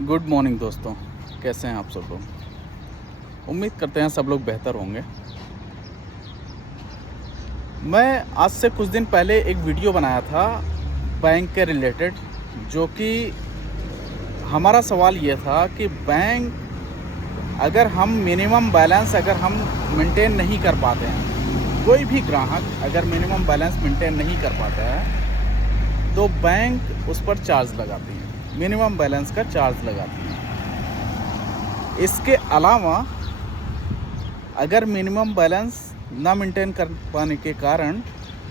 Good morning दोस्तों, कैसे हैं आप सब लोग। उम्मीद करते हैं सब लोग बेहतर होंगे। मैं आज से कुछ दिन पहले एक वीडियो बनाया था बैंक के रिलेटेड, जो कि हमारा सवाल ये था कि बैंक अगर हम मिनिमम बैलेंस अगर हम मेंटेन नहीं कर पाते हैं, कोई भी ग्राहक अगर मिनिमम बैलेंस मेंटेन नहीं कर पाता है तो बैंक उस पर चार्ज लगाती है, मिनिमम बैलेंस का चार्ज लगाती है। इसके अलावा अगर मिनिमम बैलेंस ना मेंटेन कर पाने के कारण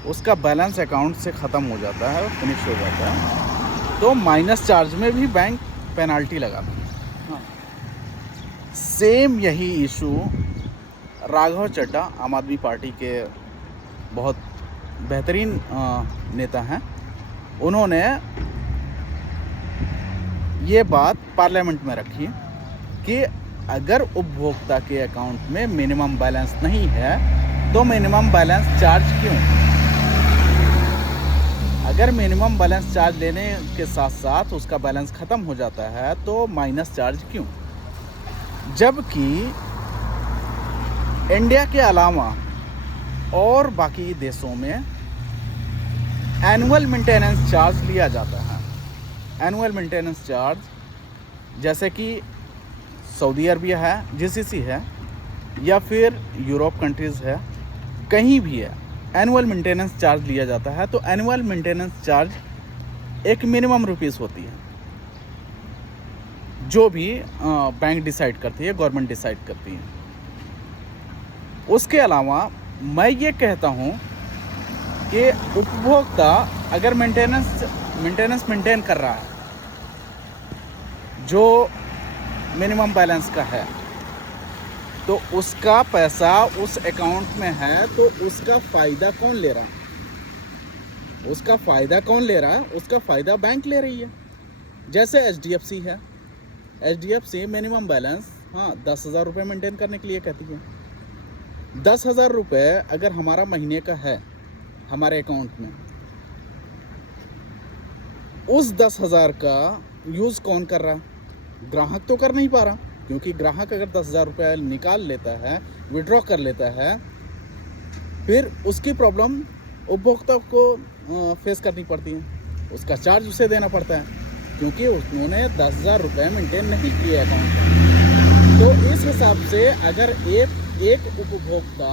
उसका बैलेंस अकाउंट से ख़त्म हो जाता है, फिनिश हो जाता है, तो माइनस चार्ज में भी बैंक पेनल्टी लगाता है। हाँ। सेम यही इशू राघव चड्ढा, आम आदमी पार्टी के बहुत बेहतरीन नेता हैं, उन्होंने ये बात पार्लियामेंट में रखी कि अगर उपभोक्ता के अकाउंट में मिनिमम बैलेंस नहीं है तो मिनिमम बैलेंस चार्ज क्यों। अगर मिनिमम बैलेंस चार्ज लेने के साथ साथ उसका बैलेंस ख़त्म हो जाता है तो माइनस चार्ज क्यों। जबकि इंडिया के अलावा और बाकी देशों में एनुअल मेंटेनेंस चार्ज लिया जाता है। एनुअल मेंटेनेंस चार्ज जैसे कि सऊदी अरबिया है, जीसीसी है, या फिर यूरोप कंट्रीज़ है, कहीं भी है, एनुअल मेंटेनेंस चार्ज लिया जाता है। तो एनुअल मेंटेनेंस चार्ज एक मिनिमम रुपीस होती है, जो भी बैंक डिसाइड करती है, गवर्नमेंट डिसाइड करती है। उसके अलावा मैं ये कहता हूँ कि उपभोक्ता अगर मेंटेनेंस मेंटेन कर रहा है जो मिनिमम बैलेंस का है, तो उसका पैसा उस अकाउंट में है, तो उसका फ़ायदा कौन ले रहा है? उसका फ़ायदा कौन ले रहा है? उसका फ़ायदा बैंक ले रही है। जैसे एचडीएफसी है, एचडीएफसी मिनिमम बैलेंस 10,000 रुपये मेंटेन करने के लिए कहती है। 10,000 रुपये अगर हमारा महीने का है हमारे अकाउंट में, उस 10,000 का यूज़ कौन कर रहा है? ग्राहक तो कर नहीं पा रहा, क्योंकि ग्राहक अगर 10,000 रुपये निकाल लेता है, विड्रॉ कर लेता है, फिर उसकी प्रॉब्लम उपभोक्ता को फेस करनी पड़ती है, उसका चार्ज उसे देना पड़ता है, क्योंकि उन्होंने 10,000 रुपये मेंटेन नहीं किए अकाउंट में। तो इस हिसाब से अगर एक उपभोक्ता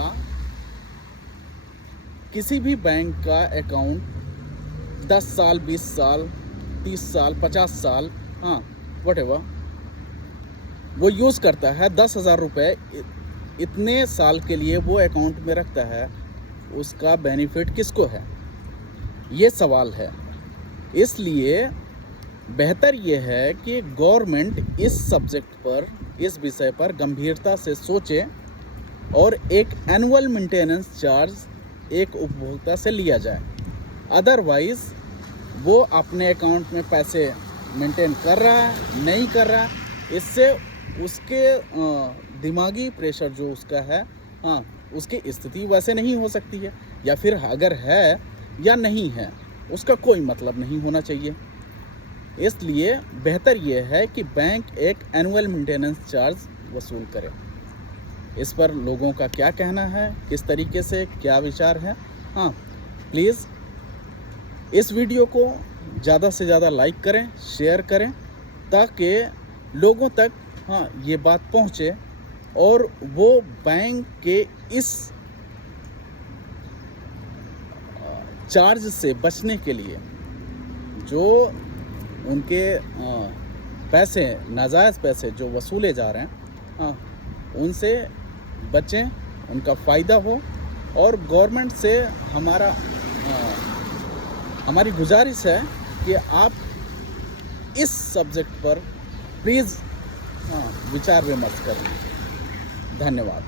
किसी भी बैंक का अकाउंट 10 साल, 20 साल, 30 साल, 50 साल, व्हाटएवर वो यूज़ करता है, 10,000 रुपये इतने साल के लिए वो अकाउंट में रखता है, उसका बेनिफिट किसको है? ये सवाल है। इसलिए बेहतर ये है कि गवर्नमेंट इस सब्जेक्ट पर, इस विषय पर गंभीरता से सोचे और एक एनुअल मेंटेनेंस चार्ज एक उपभोक्ता से लिया जाए। अदरवाइज़ वो अपने अकाउंट में पैसे मेंटेन कर रहा है, नहीं कर रहा है, इससे उसके दिमागी प्रेशर जो उसका है, उसकी स्थिति वैसे नहीं हो सकती है, या फिर अगर है या नहीं है उसका कोई मतलब नहीं होना चाहिए। इसलिए बेहतर ये है कि बैंक एक एनुअल मेंटेनेंस चार्ज वसूल करे। इस पर लोगों का क्या कहना है, किस तरीके से क्या विचार है? प्लीज़ इस वीडियो को ज़्यादा से ज़्यादा लाइक करें, शेयर करें, ताकि लोगों तक ये बात पहुँचे और वो बैंक के इस चार्ज से बचने के लिए, जो उनके पैसे, नाजायज़ पैसे जो वसूले जा रहे हैं, उनसे बचें, उनका फ़ायदा हो। और गवर्नमेंट से हमारी गुजारिश है कि आप इस सब्जेक्ट पर प्लीज़ विचार विमर्श करें। धन्यवाद।